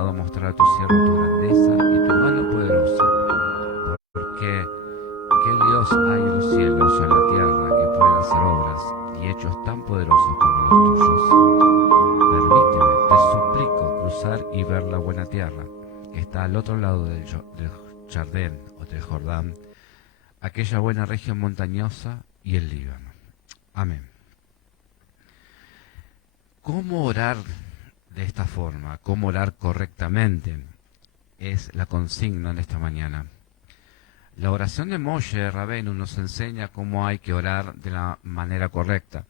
interesado mostrar a tu siervo tu grandeza y tu mano poderosa, porque ¿qué Dios hay en los cielos o en la tierra que pueda hacer obras y hechos tan poderosos como los tuyos? Permíteme, te suplico, cruzar y ver la buena tierra, que está al otro lado del Jardín o del Jordán, aquella buena región montañosa y el Líbano. Amén. ¿Cómo orar de esta forma? ¿Cómo orar correctamente? Es la consigna de esta mañana. La oración de Moshe Rabenu nos enseña cómo hay que orar de la manera correcta.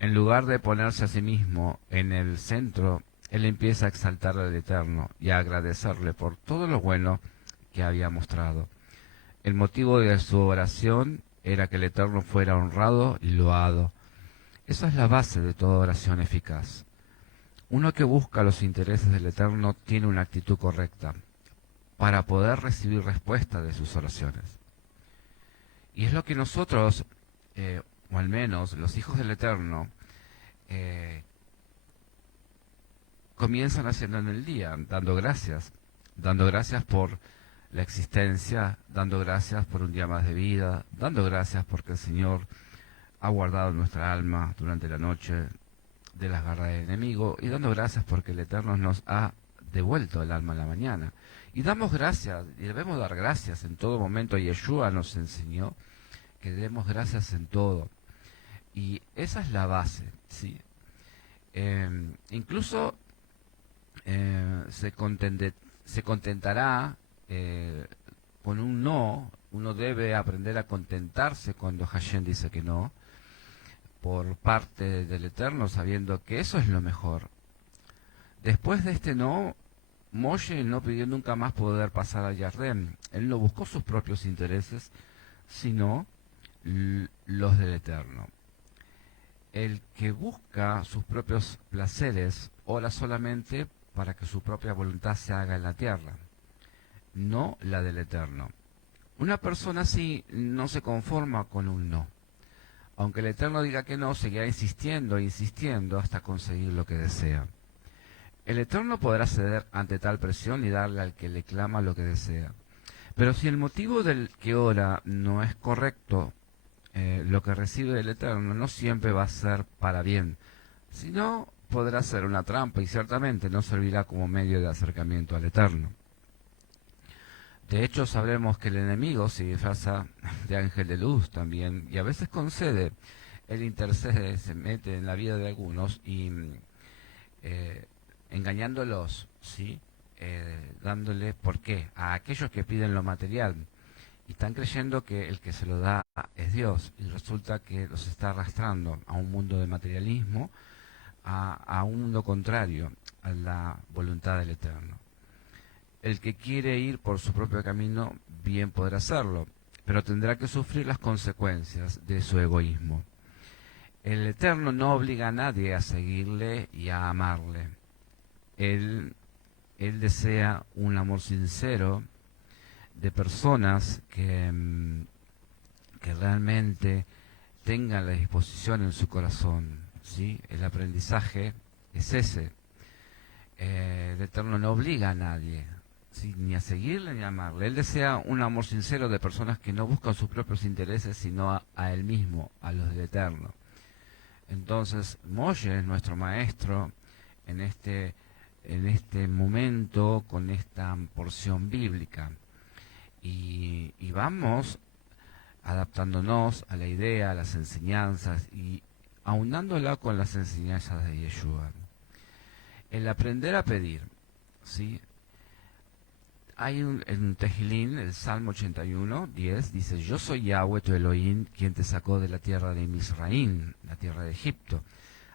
En lugar de ponerse a sí mismo en el centro, él empieza a exaltar al Eterno y a agradecerle por todo lo bueno que había mostrado. El motivo de su oración era que el Eterno fuera honrado y loado. Esa es la base de toda oración eficaz. Uno que busca los intereses del Eterno tiene una actitud correcta para poder recibir respuesta de sus oraciones. Y es lo que nosotros, o al menos los hijos del Eterno, comienzan haciendo en el día, dando gracias por la existencia, dando gracias por un día más de vida, dando gracias porque el Señor ha guardado nuestra alma durante la noche de las garras del enemigo, y dando gracias porque el Eterno nos ha devuelto el alma en la mañana. Y damos gracias, y debemos dar gracias en todo momento. Yeshua nos enseñó que demos gracias en todo. Y esa es la base, ¿sí? Incluso se contentará con un no. Uno debe aprender a contentarse cuando Hashem dice que no, por parte del Eterno, sabiendo que eso es lo mejor. Después de este no, Moshe no pidió nunca más poder pasar al Jardín. Él no buscó sus propios intereses, sino los del Eterno. El que busca sus propios placeres ora solamente para que su propia voluntad se haga en la tierra, no la del Eterno. Una persona así no se conforma con un no. Aunque el Eterno diga que no, seguirá insistiendo e insistiendo hasta conseguir lo que desea. El Eterno podrá ceder ante tal presión y darle al que le clama lo que desea. Pero si el motivo del que ora no es correcto, lo que recibe del Eterno no siempre va a ser para bien, sino podrá ser una trampa y ciertamente no servirá como medio de acercamiento al Eterno. De hecho, sabremos que el enemigo se disfraza de ángel de luz también, y a veces concede, él intercede, se mete en la vida de algunos y engañándolos, ¿sí? Dándole, ¿por qué? A aquellos que piden lo material, y están creyendo que el que se lo da es Dios, y resulta que los está arrastrando a un mundo de materialismo, a un mundo contrario a la voluntad del Eterno. El que quiere ir por su propio camino, bien podrá hacerlo, pero tendrá que sufrir las consecuencias de su egoísmo. El Eterno no obliga a nadie a seguirle y a amarle. Él desea un amor sincero de personas que realmente tengan la disposición en su corazón, ¿sí? El aprendizaje es ese. El Eterno no obliga a nadie, ¿sí? Ni a seguirle ni a amarle. Él desea un amor sincero de personas que no buscan sus propios intereses, sino a Él mismo, a los del Eterno. Entonces, Moshe es nuestro maestro en este momento, con esta porción bíblica. Y vamos adaptándonos a la idea, a las enseñanzas, y aunándola con las enseñanzas de Yeshua. El aprender a pedir, ¿sí? Hay en Tejilín, el Salmo 81, 10, dice: yo soy Yahweh tu Elohim, quien te sacó de la tierra de Misraín, la tierra de Egipto.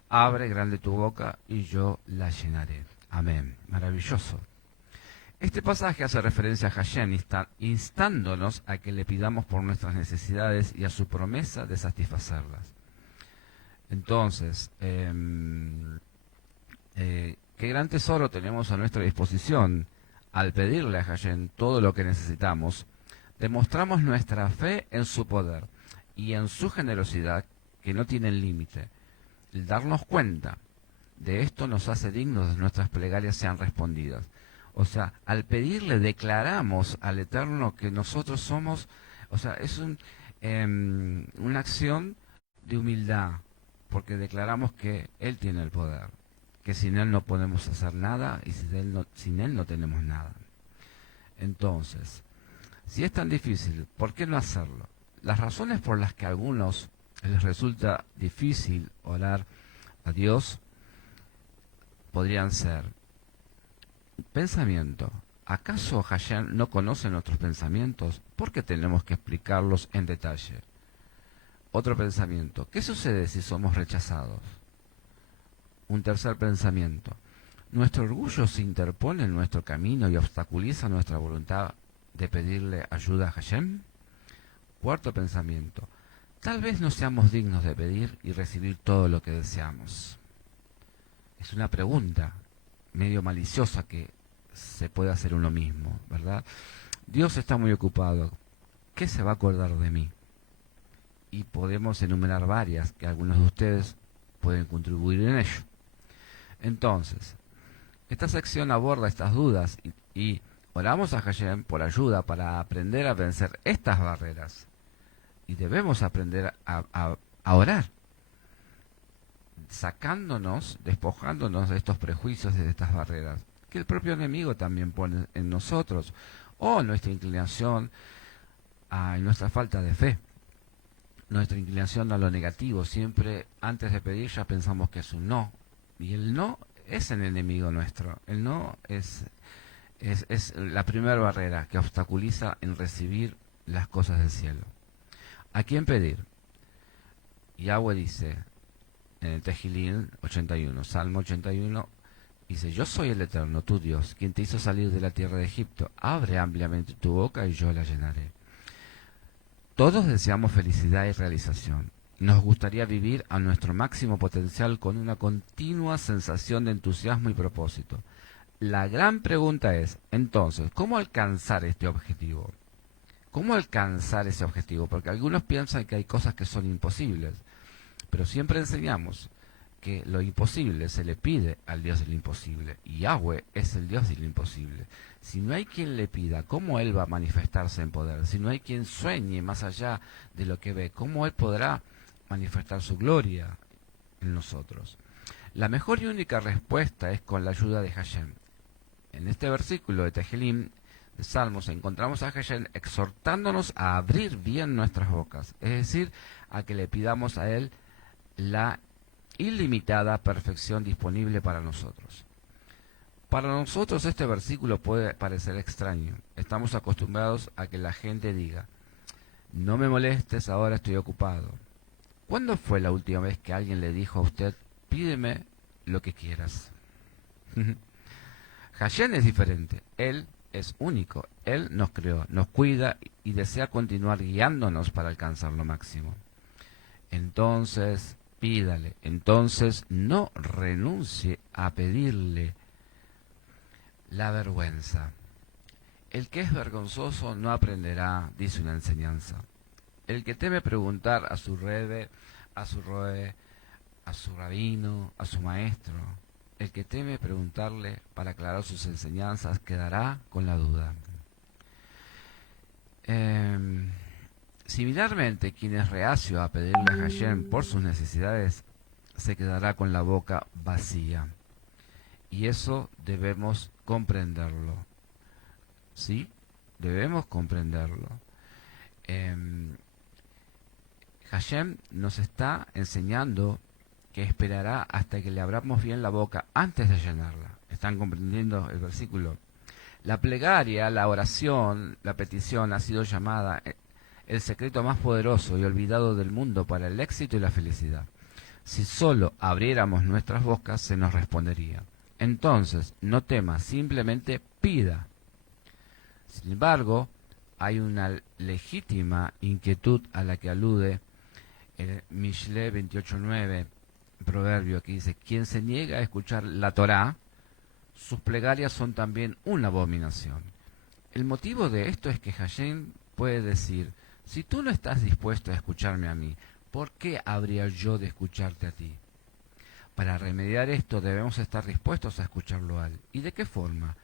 Abre grande tu boca y yo la llenaré. Amén. Maravilloso. Este pasaje hace referencia a Hashem, instándonos a que le pidamos por nuestras necesidades y a su promesa de satisfacerlas. Entonces, qué gran tesoro tenemos a nuestra disposición. Al pedirle a Hashem todo lo que necesitamos, demostramos nuestra fe en su poder y en su generosidad, que no tienen límite. El darnos cuenta de esto nos hace dignos de nuestras plegarias sean respondidas. O sea, al pedirle declaramos al Eterno que nosotros somos, o sea, es una acción de humildad, porque declaramos que Él tiene el poder, que sin Él no podemos hacer nada y sin Él no tenemos nada. Entonces, si es tan difícil, ¿por qué no hacerlo? Las razones por las que a algunos les resulta difícil orar a Dios podrían ser: pensamiento. ¿Acaso Hashem no conoce nuestros pensamientos? ¿Por qué tenemos que explicarlos en detalle? Otro pensamiento. ¿Qué sucede si somos rechazados? Un tercer pensamiento. ¿Nuestro orgullo se interpone en nuestro camino y obstaculiza nuestra voluntad de pedirle ayuda a Hashem? Cuarto pensamiento. Tal vez no seamos dignos de pedir y recibir todo lo que deseamos. Es una pregunta medio maliciosa que se puede hacer uno mismo, ¿verdad? Dios está muy ocupado. ¿Qué se va a acordar de mí? Y podemos enumerar varias que algunos de ustedes pueden contribuir en ello. Entonces, esta sección aborda estas dudas y oramos a Hashem por ayuda para aprender a vencer estas barreras. Y debemos aprender a orar, sacándonos, despojándonos de estos prejuicios y de estas barreras que el propio enemigo también pone en nosotros, o nuestra inclinación a nuestra falta de fe, nuestra inclinación a lo negativo. Siempre antes de pedir ya pensamos que es un no, y el no es el enemigo nuestro. El no es la primera barrera que obstaculiza en recibir las cosas del cielo. ¿A quién pedir? Yahweh dice en el Tejilín 81, Salmo 81, dice: yo soy el Eterno, tu Dios, quien te hizo salir de la tierra de Egipto. Abre ampliamente tu boca y yo la llenaré. Todos deseamos felicidad y realización. Nos gustaría vivir a nuestro máximo potencial con una continua sensación de entusiasmo y propósito. La gran pregunta es, entonces, ¿cómo alcanzar este objetivo? ¿Cómo alcanzar ese objetivo? Porque algunos piensan que hay cosas que son imposibles, pero siempre enseñamos que lo imposible se le pide al Dios del imposible, y Yahweh es el Dios del imposible. Si no hay quien le pida, ¿cómo Él va a manifestarse en poder? Si no hay quien sueñe más allá de lo que ve, ¿cómo Él podrá manifestar su gloria en nosotros? La mejor y única respuesta es con la ayuda de Hashem. En este versículo de Tehilim, de Salmos, encontramos a Hashem exhortándonos a abrir bien nuestras bocas, es decir, a que le pidamos a Él la ilimitada perfección disponible para nosotros. Para nosotros este versículo puede parecer extraño. Estamos acostumbrados a que la gente diga: no me molestes, ahora estoy ocupado. ¿Cuándo fue la última vez que alguien le dijo a usted: pídeme lo que quieras? Hashem es diferente. Él es único. Él nos creó, nos cuida y desea continuar guiándonos para alcanzar lo máximo. Entonces, pídale. Entonces, no renuncie a pedirle. La vergüenza. El que es vergonzoso no aprenderá, dice una enseñanza. El que teme preguntar a su rebe, a su roe, a su rabino, a su maestro, el que teme preguntarle para aclarar sus enseñanzas quedará con la duda. Similarmente, quien es reacio a pedirle a Hashem por sus necesidades se quedará con la boca vacía. Y eso debemos comprenderlo. ¿Sí? Debemos comprenderlo. Hashem nos está enseñando que esperará hasta que le abramos bien la boca antes de llenarla. ¿Están comprendiendo el versículo? La plegaria, la oración, la petición ha sido llamada el secreto más poderoso y olvidado del mundo para el éxito y la felicidad. Si solo abriéramos nuestras bocas, se nos respondería. Entonces, no tema, simplemente pida. Sin embargo, hay una legítima inquietud a la que alude el Mishle 28.9, proverbio, que dice: quien se niega a escuchar la Torá, sus plegarias son también una abominación. El motivo de esto es que Hashem puede decir: si tú no estás dispuesto a escucharme a mí, ¿por qué habría yo de escucharte a ti? Para remediar esto debemos estar dispuestos a escucharlo a él. ¿Y de qué forma?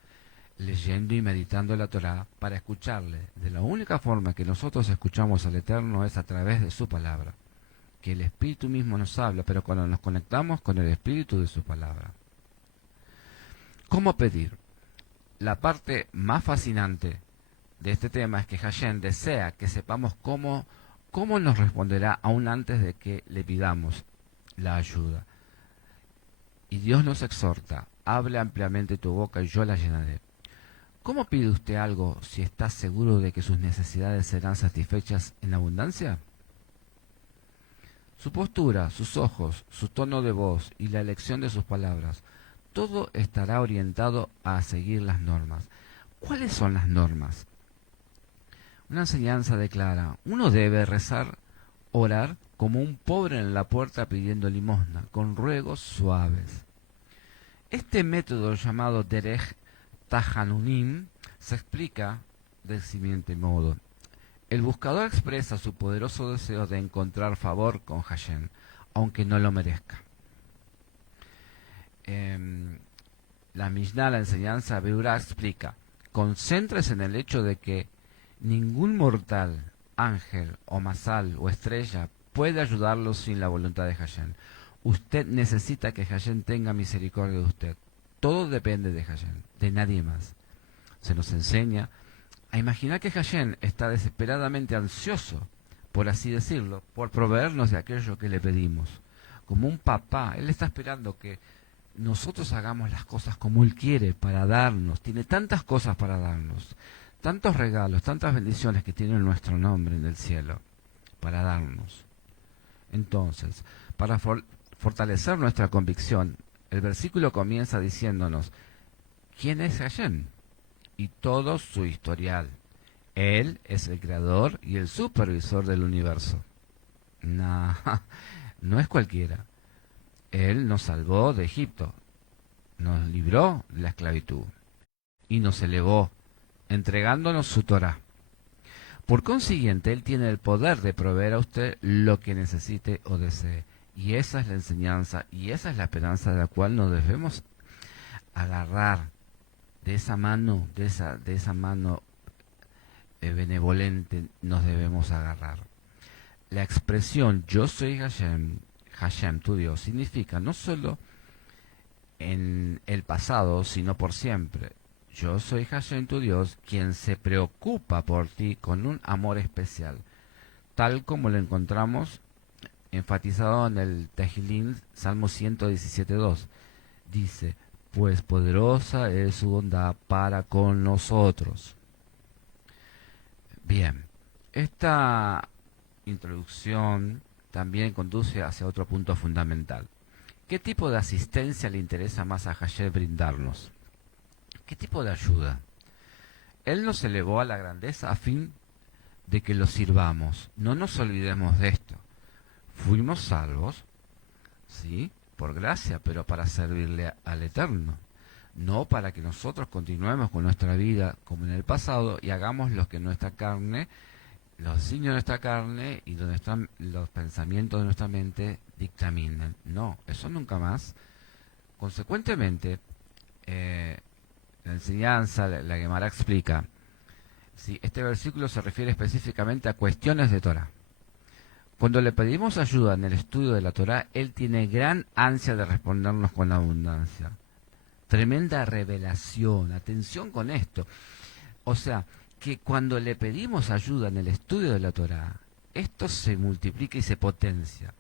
leyendo y meditando la Torá para escucharle. De la única forma que nosotros escuchamos al Eterno es a través de su palabra, que el Espíritu mismo nos habla, pero cuando nos conectamos con el Espíritu de su palabra. ¿Cómo pedir? La parte más fascinante de este tema es que Hashem desea que sepamos cómo nos responderá aún antes de que le pidamos la ayuda. Y Dios nos exhorta, hable ampliamente tu boca y yo la llenaré. ¿Cómo pide usted algo si está seguro de que sus necesidades serán satisfechas en abundancia? Su postura, sus ojos, su tono de voz y la elección de sus palabras, todo estará orientado a seguir las normas. ¿Cuáles son las normas? Una enseñanza declara, uno debe rezar, orar como un pobre en la puerta pidiendo limosna, con ruegos suaves. Este método llamado Derech Tahanunim se explica del siguiente modo. El buscador expresa su poderoso deseo de encontrar favor con Hashem, aunque no lo merezca. La Mishnah, la enseñanza Beurá, explica, concéntrese en el hecho de que ningún mortal, ángel o masal o estrella puede ayudarlo sin la voluntad de Hashem. Usted necesita que Hashem tenga misericordia de usted. Todo depende de Hashem, de nadie más. Se nos enseña a imaginar que Hashem está desesperadamente ansioso, por así decirlo, por proveernos de aquello que le pedimos. Como un papá, Él está esperando que nosotros hagamos las cosas como Él quiere para darnos. Tiene tantas cosas para darnos, tantos regalos, tantas bendiciones que tiene nuestro nombre en el cielo para darnos. Entonces, para fortalecer nuestra convicción, el versículo comienza diciéndonos, ¿quién es Hashem? Y todo su historial. Él es el creador y el supervisor del universo. No, no es cualquiera. Él nos salvó de Egipto, nos libró de la esclavitud y nos elevó, entregándonos su Torá. Por consiguiente, Él tiene el poder de proveer a usted lo que necesite o desee. Y esa es la enseñanza y esa es la esperanza de la cual nos debemos agarrar, de esa mano, de esa mano benevolente nos debemos agarrar. La expresión yo soy Hashem, Hashem tu Dios, significa no solo en el pasado, sino por siempre. Yo soy Hashem tu Dios, quien se preocupa por ti con un amor especial, tal como lo encontramos enfatizado en el Tehillim, Salmo 117.2. Dice, pues poderosa es su bondad para con nosotros. Bien, esta introducción también conduce hacia otro punto fundamental. ¿Qué tipo de asistencia le interesa más a Hashem brindarnos? ¿Qué tipo de ayuda? Él nos elevó a la grandeza a fin de que lo sirvamos. No nos olvidemos de esto. Fuimos salvos, sí, por gracia, pero para servirle al Eterno. No para que nosotros continuemos con nuestra vida como en el pasado y hagamos lo que nuestra carne, los designios de nuestra carne y donde están los pensamientos de nuestra mente dictaminan. No, eso nunca más. Consecuentemente, la enseñanza, la Gemara explica, ¿sí? Este versículo se refiere específicamente a cuestiones de Torah. Cuando le pedimos ayuda en el estudio de la Torá, Él tiene gran ansia de respondernos con abundancia. Tremenda revelación, atención con esto. O sea, que cuando le pedimos ayuda en el estudio de la Torá, esto se multiplica y se potencia.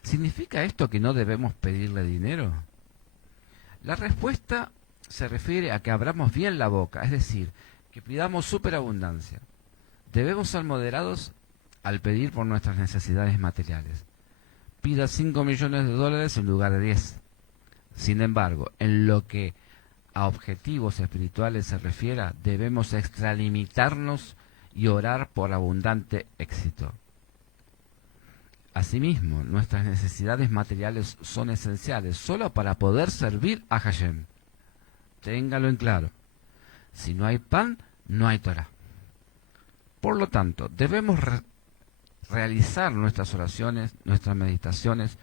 ¿Significa esto que no debemos pedirle dinero? La respuesta se refiere a que abramos bien la boca, es decir, que pidamos superabundancia. Debemos ser moderados al pedir por nuestras necesidades materiales. Pida 5 millones de dólares en lugar de 10. Sin embargo, en lo que a objetivos espirituales se refiera, debemos extralimitarnos y orar por abundante éxito. Asimismo, nuestras necesidades materiales son esenciales solo para poder servir a Hashem. Téngalo en claro. Si no hay pan, no hay Torah. Por lo tanto, debemos realizar nuestras oraciones, nuestras meditaciones,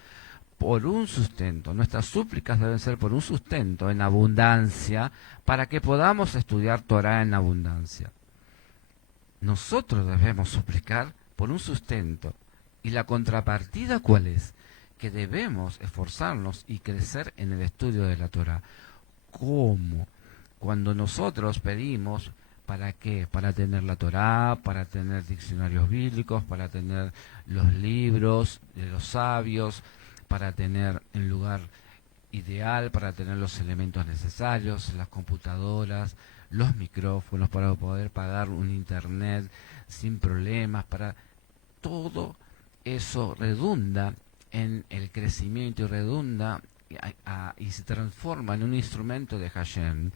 por un sustento. Nuestras súplicas deben ser por un sustento en abundancia para que podamos estudiar Torah en abundancia. Nosotros debemos suplicar por un sustento. ¿Y la contrapartida cuál es? Que debemos esforzarnos y crecer en el estudio de la Torah. ¿Cómo? Cuando nosotros pedimos, ¿para qué? Para tener la Torá, para tener diccionarios bíblicos, para tener los libros de los sabios, para tener el lugar ideal, para tener los elementos necesarios, las computadoras, los micrófonos, para poder pagar un internet sin problemas, para todo eso redunda en el crecimiento y redunda y se transforma en un instrumento de Hashem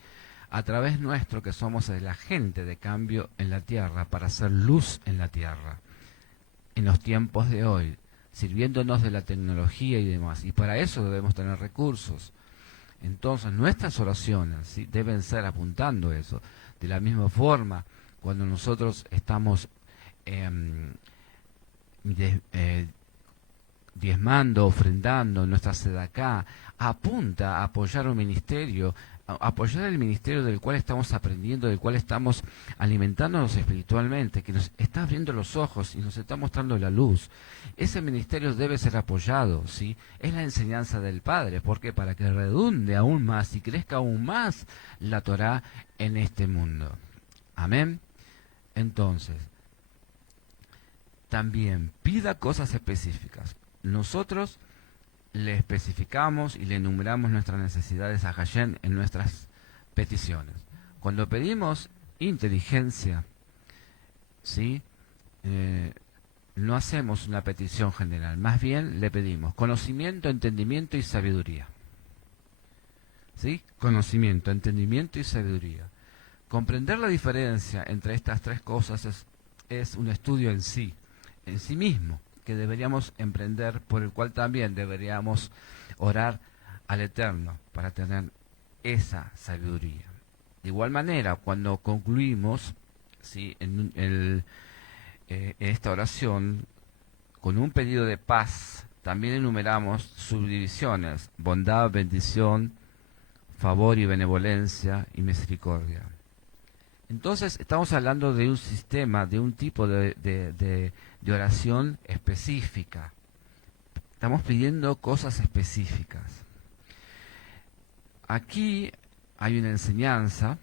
a través nuestro, que somos el agente de cambio en la tierra para hacer luz en la tierra en los tiempos de hoy, sirviéndonos de la tecnología y demás, y para eso debemos tener recursos. Entonces nuestras oraciones, ¿sí?, deben ser apuntando eso. De la misma forma, cuando nosotros estamos diezmando, ofrendando nuestra sedacá, apunta a apoyar un ministerio, a apoyar el ministerio del cual estamos aprendiendo, del cual estamos alimentándonos espiritualmente, que nos está abriendo los ojos y nos está mostrando la luz. Ese ministerio debe ser apoyado, ¿sí? Es la enseñanza del Padre. ¿Por qué? Para que redunde aún más y crezca aún más la Torá en este mundo. Amén. Entonces, también pida cosas específicas. Nosotros le especificamos y le enumeramos nuestras necesidades a Hashem en nuestras peticiones. Cuando pedimos inteligencia, ¿sí?, no hacemos una petición general, más bien le pedimos conocimiento, entendimiento y sabiduría. ¿Sí? Conocimiento, entendimiento y sabiduría. Comprender la diferencia entre estas tres cosas es un estudio en sí mismo, que deberíamos emprender, por el cual también deberíamos orar al Eterno para tener esa sabiduría. De igual manera, cuando concluimos, ¿sí?, en esta oración con un pedido de paz, también enumeramos subdivisiones: bondad, bendición, favor y benevolencia y misericordia. Entonces estamos hablando de un sistema, de un tipo de oración específica. Estamos pidiendo cosas específicas. Aquí hay una enseñanza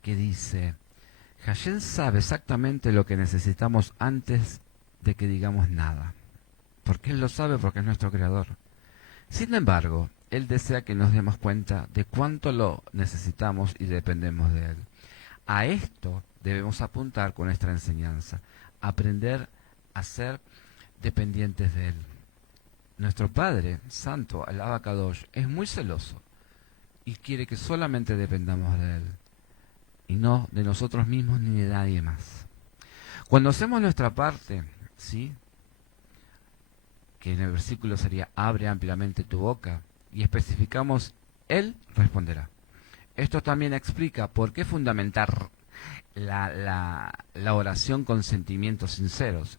que dice: Hashem sabe exactamente lo que necesitamos antes de que digamos nada. ¿Por qué Él lo sabe? Porque es nuestro creador. Sin embargo, Él desea que nos demos cuenta de cuánto lo necesitamos y dependemos de Él. A esto debemos apuntar con nuestra enseñanza, aprender a ser dependientes de Él. Nuestro Padre Santo, el Abacadosh, es muy celoso y quiere que solamente dependamos de Él y no de nosotros mismos ni de nadie más. Cuando hacemos nuestra parte, ¿sí?, que en el versículo sería abre ampliamente tu boca, y especificamos, Él responderá. Esto también explica por qué fundamentar la oración con sentimientos sinceros.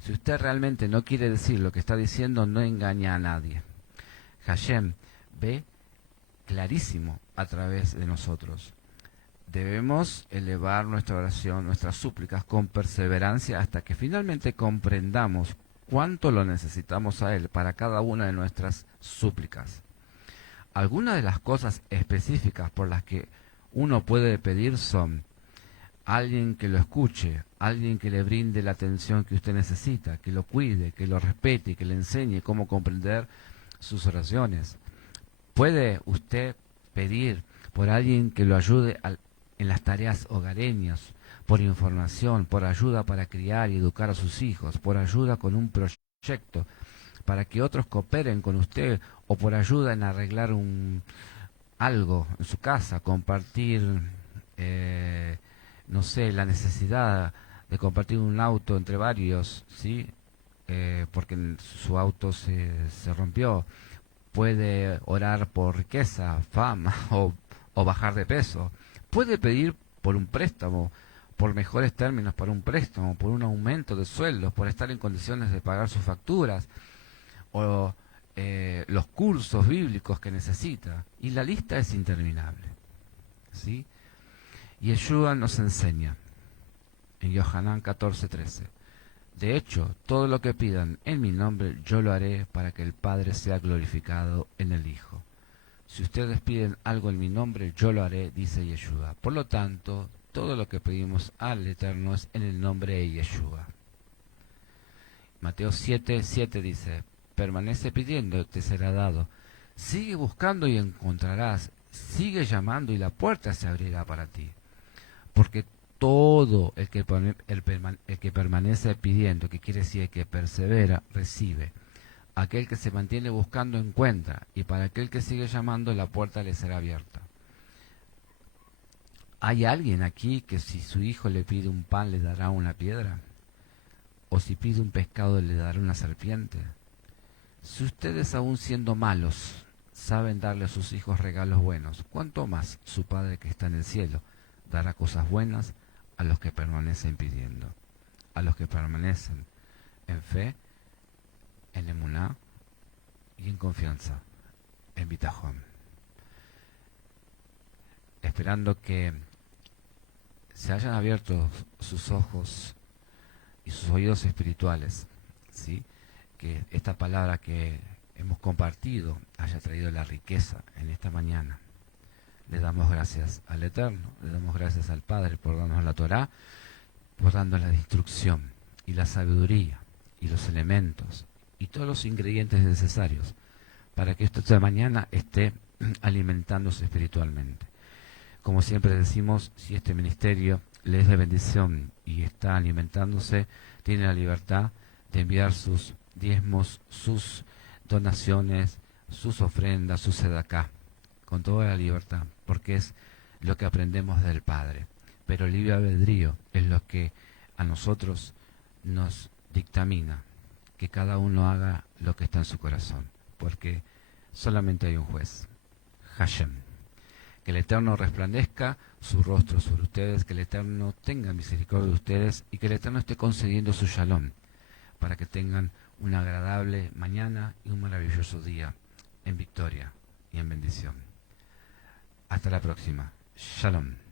Si usted realmente no quiere decir lo que está diciendo, no engaña a nadie. Hashem ve clarísimo a través de nosotros. Debemos elevar nuestra oración, nuestras súplicas con perseverancia hasta que finalmente comprendamos cuánto lo necesitamos a Él para cada una de nuestras súplicas. Algunas de las cosas específicas por las que uno puede pedir son alguien que lo escuche, alguien que le brinde la atención que usted necesita, que lo cuide, que lo respete, que le enseñe cómo comprender sus oraciones. Puede usted pedir por alguien que lo ayude en las tareas hogareñas, por información, por ayuda para criar y educar a sus hijos, por ayuda con un proyecto, para que otros cooperen con usted, o por ayuda en arreglar algo en su casa, compartir, no sé, la necesidad de compartir un auto entre varios, ¿sí? Porque su auto se rompió. Puede orar por riqueza, fama o bajar de peso. Puede pedir por un préstamo, por mejores términos para un préstamo, por un aumento de sueldos, por estar en condiciones de pagar sus facturas, o los cursos bíblicos que necesita, y la lista es interminable. ¿Sí? Yeshua nos enseña en Yohanan 14:13: de hecho, todo lo que pidan en mi nombre yo lo haré para que el Padre sea glorificado en el Hijo. Si ustedes piden algo en mi nombre, yo lo haré, dice Yeshua. Por lo tanto, todo lo que pedimos al Eterno es en el nombre de Yeshua. Mateo 7:7 dice: permanece pidiendo y te será dado. Sigue buscando y encontrarás. Sigue llamando y la puerta se abrirá para ti. Porque todo el que permanece pidiendo, que quiere decir que persevera, recibe. Aquel que se mantiene buscando encuentra, y para aquel que sigue llamando la puerta le será abierta. ¿Hay alguien aquí que si su hijo le pide un pan le dará una piedra? ¿O si pide un pescado le dará una serpiente? Si ustedes, aun siendo malos, saben darle a sus hijos regalos buenos, ¿cuánto más su Padre que está en el cielo dará cosas buenas a los que permanecen pidiendo, a los que permanecen en fe, en emuná y en confianza, en bitajón, esperando que se hayan abierto sus ojos y sus oídos espirituales, ¿sí? Que esta palabra que hemos compartido haya traído la riqueza en esta mañana. Le damos gracias al Eterno, le damos gracias al Padre por darnos la Torá, por darnos la instrucción y la sabiduría y los elementos y todos los ingredientes necesarios para que esta mañana esté alimentándose espiritualmente. Como siempre decimos, si este ministerio le es de bendición y está alimentándose, tiene la libertad de enviar sus diezmos, sus donaciones, sus ofrendas, su sedacá, con toda la libertad, porque es lo que aprendemos del Padre. Pero el libre albedrío es lo que a nosotros nos dictamina que cada uno haga lo que está en su corazón, porque solamente hay un juez, Hashem. Que el Eterno resplandezca su rostro sobre ustedes, que el Eterno tenga misericordia de ustedes y que el Eterno esté concediendo su shalom, para que tengan una agradable mañana y un maravilloso día en victoria y en bendición. Hasta la próxima. Shalom.